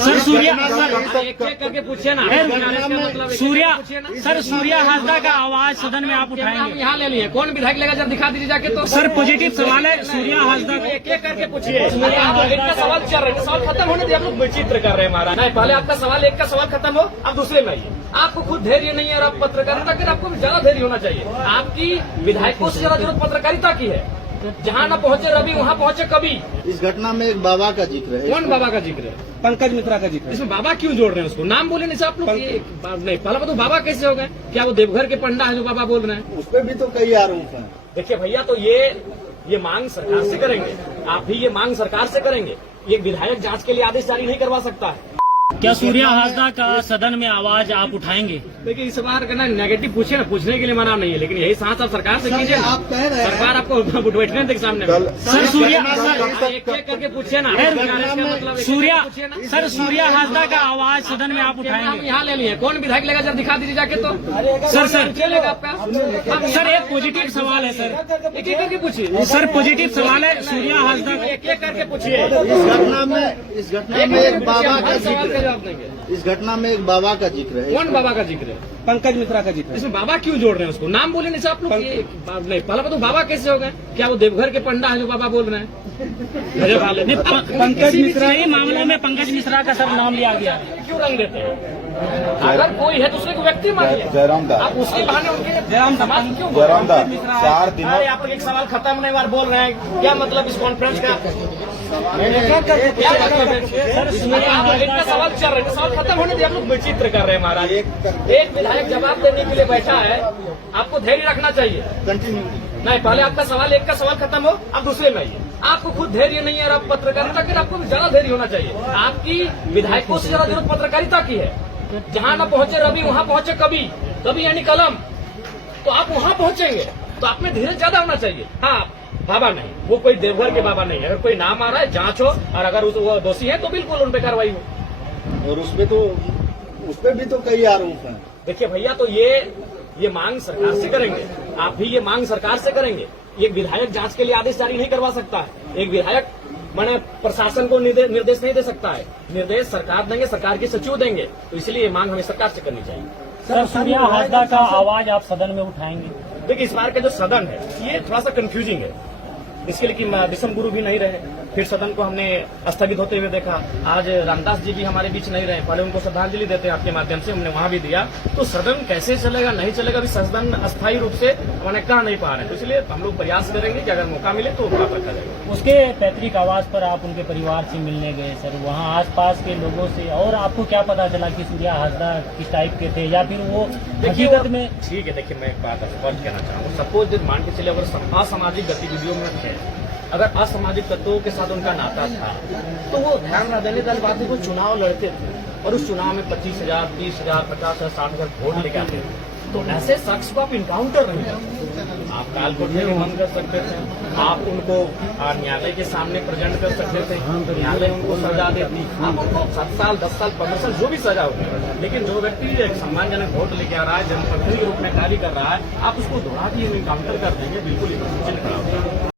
Sir Surya एक एक करके पूछिए ना। सूर्या सर सूर्या हाजदा का आवाज सदन में आप उठाएंगे? यहाँ ले लिए कौन विधायक लेगा जब दिखा दीजिए जाके। तो सर पॉजिटिव सवाल है सूर्या हाजदा का। एक एक करके पूछिए। इनका सवाल चल रहा है, सवाल खत्म होने दिए। आप लोग विचित्र कर रहे हैं महाराज। नहीं, पहले आपका सवाल एक का सवाल खत्म हो, अब दूसरे में आइए। आपको खुद धैर्य नहीं है और आप पत्रकारिता के आपको ज्यादा धैर्य होना चाहिए। आपकी विधायकों से ज्यादा जरूरत पत्रकारिता की है। जहाँ न पहुँचे रवि वहाँ पहुँचे कभी। इस घटना में एक बाबा का जिक्र है। कौन बाबा का जिक्र है? पंकज मिश्रा का जिक्र। इसमें बाबा क्यों जोड़ रहे हैं उसको? नाम बोले नहीं से आप लोग। नहीं, पहला बताओ बाबा कैसे हो गए? क्या वो देवघर के पंडा है जो बाबा बोल रहे हैं? उस पर भी तो कई आरोप हैं। देखिए भैया, तो ये मांग सरकार से करेंगे। आप भी ये मांग सरकार से करेंगे। ये विधायक जांच के लिए आदेश जारी नहीं करवा सकता है। क्या सूर्या हाजदा का सदन में आवाज आप उठाएंगे? देखिए इस बार का ना नेगेटिव पूछे ना, पूछने के लिए मना नहीं है, लेकिन यही सांस आप सरकार से कीजिए। आप कह रहे हैं सरकार आपको बैठने देख सामने। सर सूर्या एक एक करके पूछिए ना। सूर्या सर सूर्या हाजदा का आवाज सदन में आप उठाएंगे? यहाँ ले लिए कौन विधायक लेगा जब दिखा दीजिए जाके। तो सर चलेगा आपका। सर एक पॉजिटिव सवाल है सर। एक एक करके पूछिए। सर पॉजिटिव सवाल है सूर्या हाजदा का। एक एक करके पूछिए। इस घटना में एक बाबा का जिक्र है। जवाब देंगे। इस घटना में एक बाबा का जिक्र है। कौन बाबा का जिक्र है? पंकज मिश्रा का जिक्र। इसमें बाबा क्यों जोड़ रहे हैं उसको? नाम बोले नहीं से आप लोग। नहीं, पहला बताओ बाबा कैसे हो गए? क्या वो देवघर के पंडा है जो बाबा बोल रहे हैं? पंकज मिश्रा ही मामले में पंकज मिश्रा का सब नाम लिया गया। क्यों रंग देते हैं? अगर कोई है दूसरे को व्यक्ति मानिए। जयराम दा, आप उसके बहाने उनके जयराम समाज क्यों? जयराम दा 4 दिनों। अरे आप लोग एक सवाल खत्म नहीं बार बोल रहे हैं। क्या मतलब इस कॉन्फ्रेंस का? क्या मतलब है? इनका सवाल चल रहा है, सवाल खत्म होने दिए। आप लोग विचित्र कर रहे हैं महाराज। एक विधायक जवाब देने के लिए बैठा है, आपको धैर्य रखना चाहिए। कंटिन्यू। नहीं, पहले आपका सवाल एक का सवाल खत्म हो, अब दूसरे में आइए। आपको खुद धैर्य नहीं है और आप पत्रकारिता के आपको ज्यादा धैर्य होना चाहिए। आपकी विधायकों से ज्यादा जरूरत पत्रकारिता की है। जहाँ न पहुँचे रवि वहाँ पहुँचे कभी यानी कलम। तो आप वहाँ पहुँचेंगे तो आप में धीरज ज्यादा होना चाहिए। हाँ, बाबा नहीं, वो कोई देवघर के बाबा नहीं है। अगर कोई नाम आ रहा है जांच हो, और अगर वो दोषी है तो बिल्कुल उन पे कार्रवाई हो। और उस पे भी तो कई आरोप हैं। देखिए भैया, तो ये मांग सरकार से करेंगे। आप भी ये मांग सरकार से करेंगे। एक विधायक जांच के लिए आदेश जारी नहीं करवा सकता है। एक विधायक मैंने प्रशासन को निर्देश नहीं दे सकता है। निर्देश सरकार देंगे, सरकार के सचिव देंगे। तो इसलिए ये मांग हमें सरकार से करनी चाहिए। सर सूर्या हाजदा का आवाज आप सदन में उठाएंगे? देखिए इस बार का जो सदन है ये थोड़ा सा कंफ्यूजिंग है। इसके लिए कि विषम गुरु भी नहीं रहे, फिर सदन को हमने स्थगित होते हुए देखा। आज रामदास जी भी हमारे बीच नहीं रहे, पहले उनको श्रद्धांजलि देते हैं आपके माध्यम से, हमने वहां भी दिया। तो सदन कैसे चलेगा नहीं चलेगा, अभी सदन अस्थायी रूप से मैंने कह नहीं पा रहे हैं। तो इसलिए हम लोग प्रयास करेंगे कि अगर मौका मिले तो मौका रखा जाएगा। उसके पैतृक आवास पर आप उनके परिवार से मिलने गए सर, वहाँ आसपास के लोगों से, और आपको क्या पता चला कि सूर्या हाजदा किस टाइप के थे, या फिर वो हकीकत में? ठीक है, देखिए मैं एक बात स्पष्ट कहना चाहूँगा। सपोज मान के चले अगर असामाजिक गतिविधियों में थे, अगर असामाजिक तत्वों के साथ उनका नाता था, तो वो ध्यान न देने वाली बात है। वो चुनाव लड़ते थे और उस चुनाव में 25,000, 30,000, 50,000, 60,000 वोट लेके आते थे। तो ऐसे शख्स को आप इनकाउंटर नहीं करते। आप काल कोठरी में बंद कर सकते थे, आप उनको न्यायालय के सामने प्रेजेंट कर सकते थे, न्यायालय उनको सजा देती, आप उनको 7 साल, 10 साल, 15 साल जो भी सजा होगी। लेकिन जो व्यक्ति एक सम्मानजनक वोट लेके आ रहा है, जनप्रतिनिधि के रूप में कार्य कर रहा है, आप उसको दोहरा के इनकाउंटर कर देंगे, बिल्कुल खड़ा होगा।